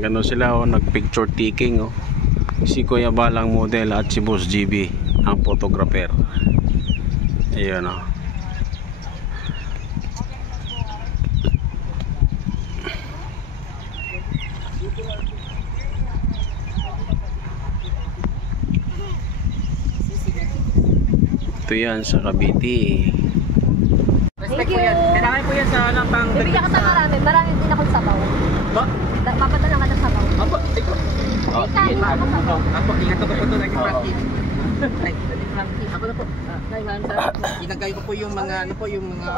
Gano'n sila oh, nag-picture taking oh. Si Kuya Balang model at si Boss GB ang photographer. Ayun oh. Ito yan sa Cavite. Respect po yan. Kailangan po yan sa lampang. Bibigyan ka sa marami. Marami din akong sabaw. Ba? Papadala ka ng sabaw. Apo, ito. Oh, sige. Apo, ingat ko po ito lagi Frankie. Ako na po. Ginagay ko po yung mga ano po yung mga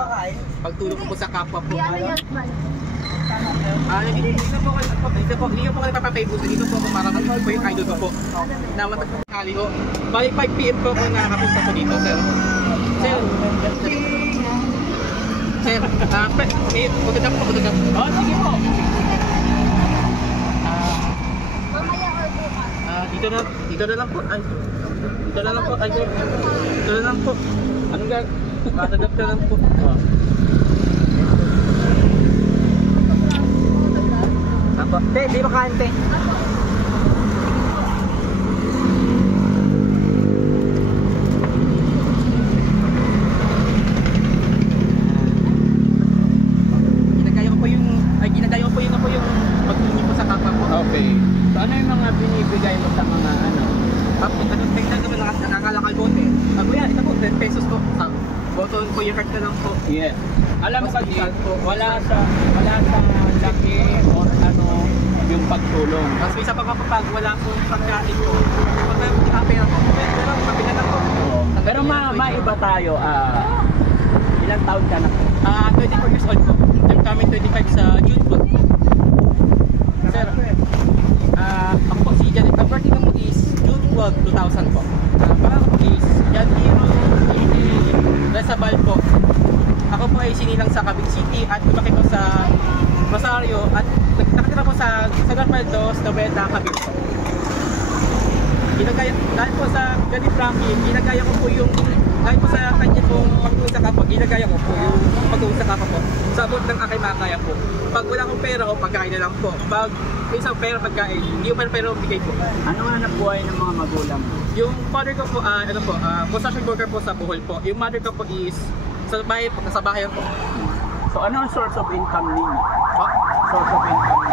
pagtulong ko po sa kapwa po. Ano yan, man? Dito po kayo nagpapapaybusan. Dito po ako para mag-call po yung idol ko po. Na matagpapakali ko. Bali 5 PM po ako nakakapunta po dito, sir. Sir, may photograph po. Oh, sige po. Mamaya or bukas? Dito na lang po. Ay, dito na lang po. Ay, dito na lang po. Anong photograph na lang po. Apo. Di ba kante? Ginagaya ko po yung pagtulong po sa kapwa po. Okay. So ano yung mga binibigay mo sa mga ano? Tingnan naman nakakalakal bote. Kuya, ito po, 10 pesos po. Bottle po yung card na lang po. Yeah. Alam mo kasi, wala sa laki or ano yung pagtulong. Kasi isa pa kapag wala pong pagkain po. Pag may pera po, pero mabila na po. Pero maiba tayo. Ilang taon ka na po? 24 years old po. I'm coming 25 sa June po. Sir, ako po si Janet. Ang birthday ko po is June 12, 2000 po. Parang po is Janiro Resabal po. Ako po ay sinilang sa Cavite City at lumaki po sa Rosario at nakatira po sa San Rafael 2, Noventa, Cavite po. Dahil po sa Gani Frankie, ginagaya ko po yung dahil po sa kanya pong pag-uwi sa kapwa, ginagaya ko po yung pag-uwi sa kapwa po. Sa abot ng aking makakaya po. Pag wala akong pera o pagkain na lang po. Pag isang pera pagkain, hindi ko pera bigay po. Ano nga nabuhay ng mga magulang? Yung father ko po, construction worker po sa Bohol po. Yung mother ko po is sa bahay po, nasa bahay po. So ano ang source of income ninyo? Oh? Source of income?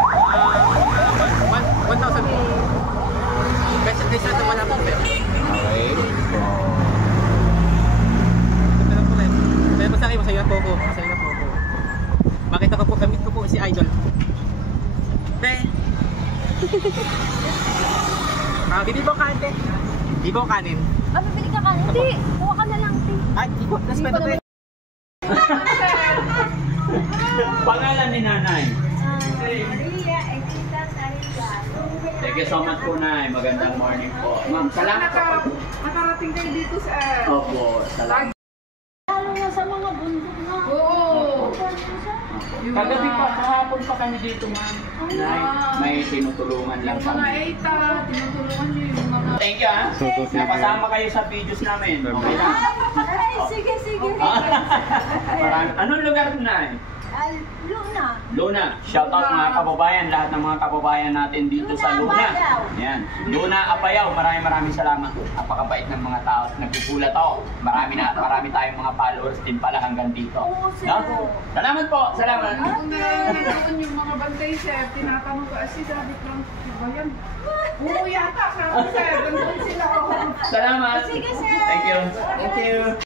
1,000 po. Kaysa na wala pong pera. Okay. Masaya po ako. Makita ko po, gamit ko po si Idol. Bibili mo kanin? Di ba kanin? Bibili ka kanin? Hindi. Kuha ka na lang, ti. Ay, di ko. Naspeto ko yun. Pangalan ni nanay? Maria Edita Sarigan. Thank you so much po, Nay. Magandang morning po. Ma'am, salamat po. Nakarating kayo dito sa... Opo, salamat. Lalo na sa mga bundok na. Oo. Kagabi pa, kahapon pa kami dito, ma'am. Nay, may tinutulungan lang Yung mga kami. ETA, tinutulungan nyo yung mga... Thank you, ha? Napasama kayo sa videos namin. Okay lang. Ay, sige. Anong lugar, Nay? Luna. Luna. Shout out mga kababayan, lahat ng mga kababayan natin dito sa Luna. Yan. Luna Apayao, maraming salamat. Napakabait ng mga tao. Nagpupulat ako. Marami tayong mga followers din pala hanggang dito. Oo, sir. No? Salamat po. Salamat. Kung nanonood yung mga bantay, sir, tinatanong ko, sabi ko, ba yan? Oo, yata, sabi, sir, nandun sila. Salamat. Sige, sir. Thank you.